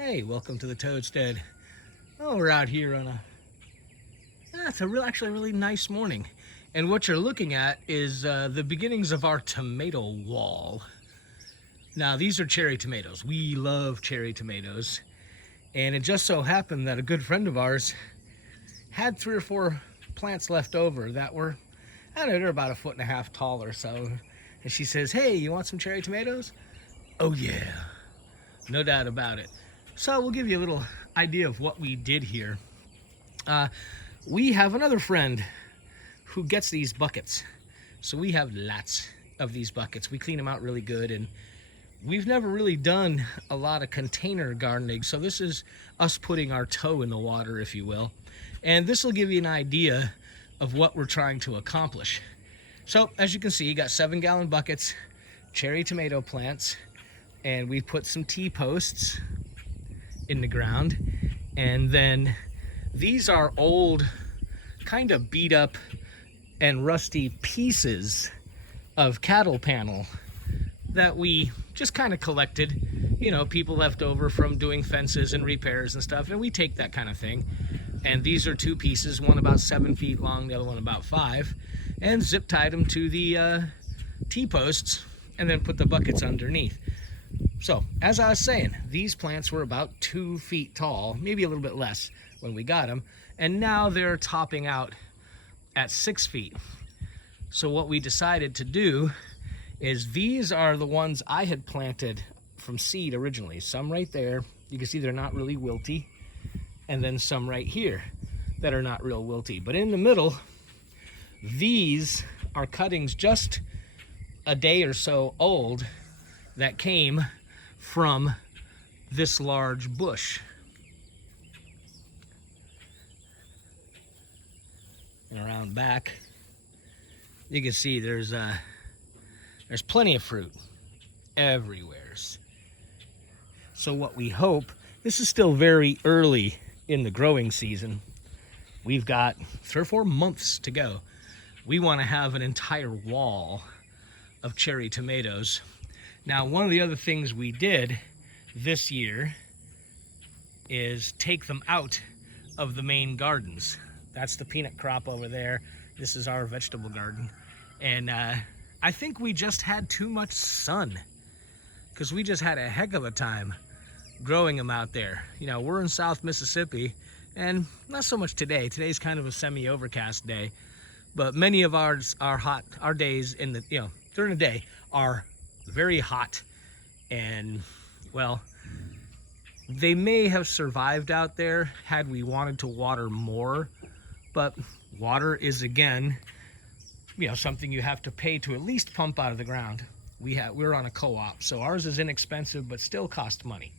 Hey, welcome to the Toadstead. Oh, we're out here on it's actually a really nice morning. And what you're looking at is the beginnings of our tomato wall. Now, these are cherry tomatoes. We love cherry tomatoes. And it just so happened that a good friend of ours had 3 or 4 plants left over that were, I don't know, they're about 1.5 feet tall or so. And she says, hey, you want some cherry tomatoes? Oh yeah, no doubt about it. So we'll give you a little idea of what we did here. We have another friend who gets these buckets. So we have lots of these buckets. We clean them out really good, and we've never really done a lot of container gardening. So this is us putting our toe in the water, if you will. And this will give you an idea of what we're trying to accomplish. So as you can see, you got 7-gallon buckets, cherry tomato plants, and we put some T-posts in the ground. And then these are old, kind of beat up and rusty pieces of cattle panel that we just kind of collected. You know, people left over from doing fences and repairs and stuff, and we take that kind of thing. And these are 2 pieces, one about 7 feet long, the other one about 5, and zip tied them to the T-posts and then put the buckets underneath. So, as I was saying, these plants were about 2 feet tall, maybe a little bit less when we got them, and now they're topping out at 6 feet. So what we decided to do is these are the ones I had planted from seed originally. Some right there, you can see they're not really wilty, and then some right here that are not real wilty. But in the middle, these are cuttings just a day or so old that came from this large bush. And around back, you can see there's plenty of fruit everywhere. So what we hope, this is still very early in the growing season. We've got 3 or 4 months to go. We want to have an entire wall of cherry tomatoes. Now, one of the other things we did this year is take them out of the main gardens. That's the peanut crop over there. This is our vegetable garden. And I think we just had too much sun, because we just had a heck of a time growing them out there. You know, we're in South Mississippi, and not so much today. Today's kind of a semi-overcast day, but many of our days in the, you know, during the day are very hot, and well, they may have survived out there had we wanted to water more, but water is, again, you know, something you have to pay to at least pump out of the ground. We're on a co-op, so ours is inexpensive but still costs money.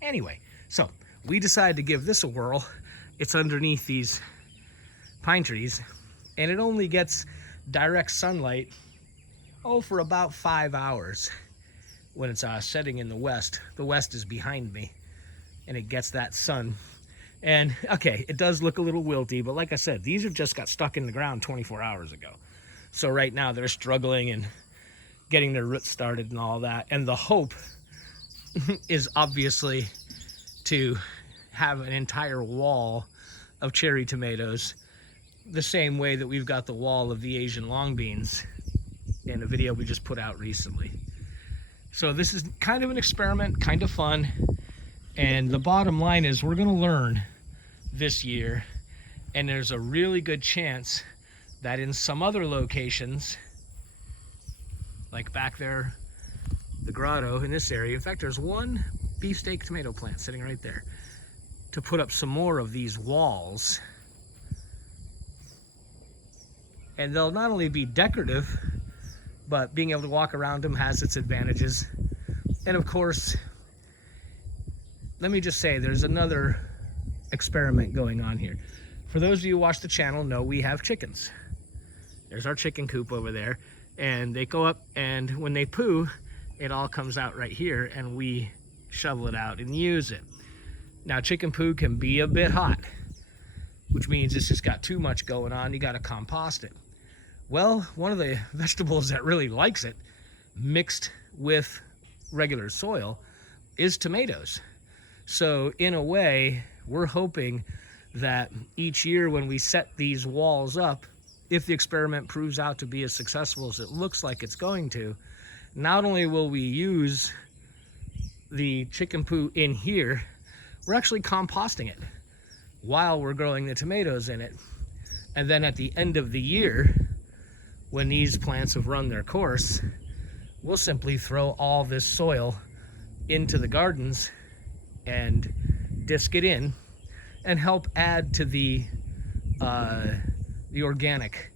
Anyway, so we decided to give this a whirl. It's underneath these pine trees, and it only gets direct sunlight for about 5 hours when it's setting in the west. The west is behind me, and it gets that sun. And okay, it does look a little wilty, but like I said, these have just got stuck in the ground 24 hours ago. So right now they're struggling and getting their roots started and all that. And the hope is obviously to have an entire wall of cherry tomatoes, the same way that we've got the wall of the Asian long beans in a video we just put out recently. So this is kind of an experiment, kind of fun. And the bottom line is we're gonna learn this year, and there's a really good chance that in some other locations, like back there, the grotto in this area, in fact, there's one beefsteak tomato plant sitting right there, to put up some more of these walls. And they'll not only be decorative, but being able to walk around them has its advantages. And of course, let me just say, there's another experiment going on here. For those of you who watch the channel know we have chickens. There's our chicken coop over there, and they go up, and when they poo, it all comes out right here, and we shovel it out and use it. Now, chicken poo can be a bit hot, which means it's just got too much going on. You got to compost it. Well, one of the vegetables that really likes it, mixed with regular soil, is tomatoes. So in a way, we're hoping that each year when we set these walls up, if the experiment proves out to be as successful as it looks like it's going to, not only will we use the chicken poo in here, we're actually composting it while we're growing the tomatoes in it. And then at the end of the year, when these plants have run their course, we'll simply throw all this soil into the gardens and disc it in and help add to the organic,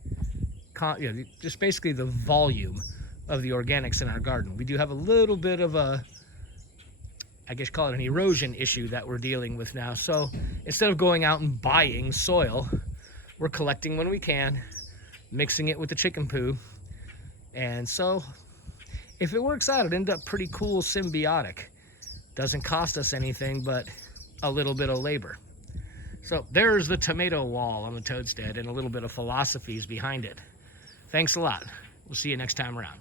just basically the volume of the organics in our garden. We do have a little bit of a, I guess call it an erosion issue that we're dealing with now. So instead of going out and buying soil, we're collecting when we can, mixing it with the chicken poo. And so if it works out, it ends up pretty cool, symbiotic. Doesn't cost us anything but a little bit of labor. So there's the tomato wall on the Toadstead and a little bit of philosophies behind it. Thanks a lot. We'll see you next time around.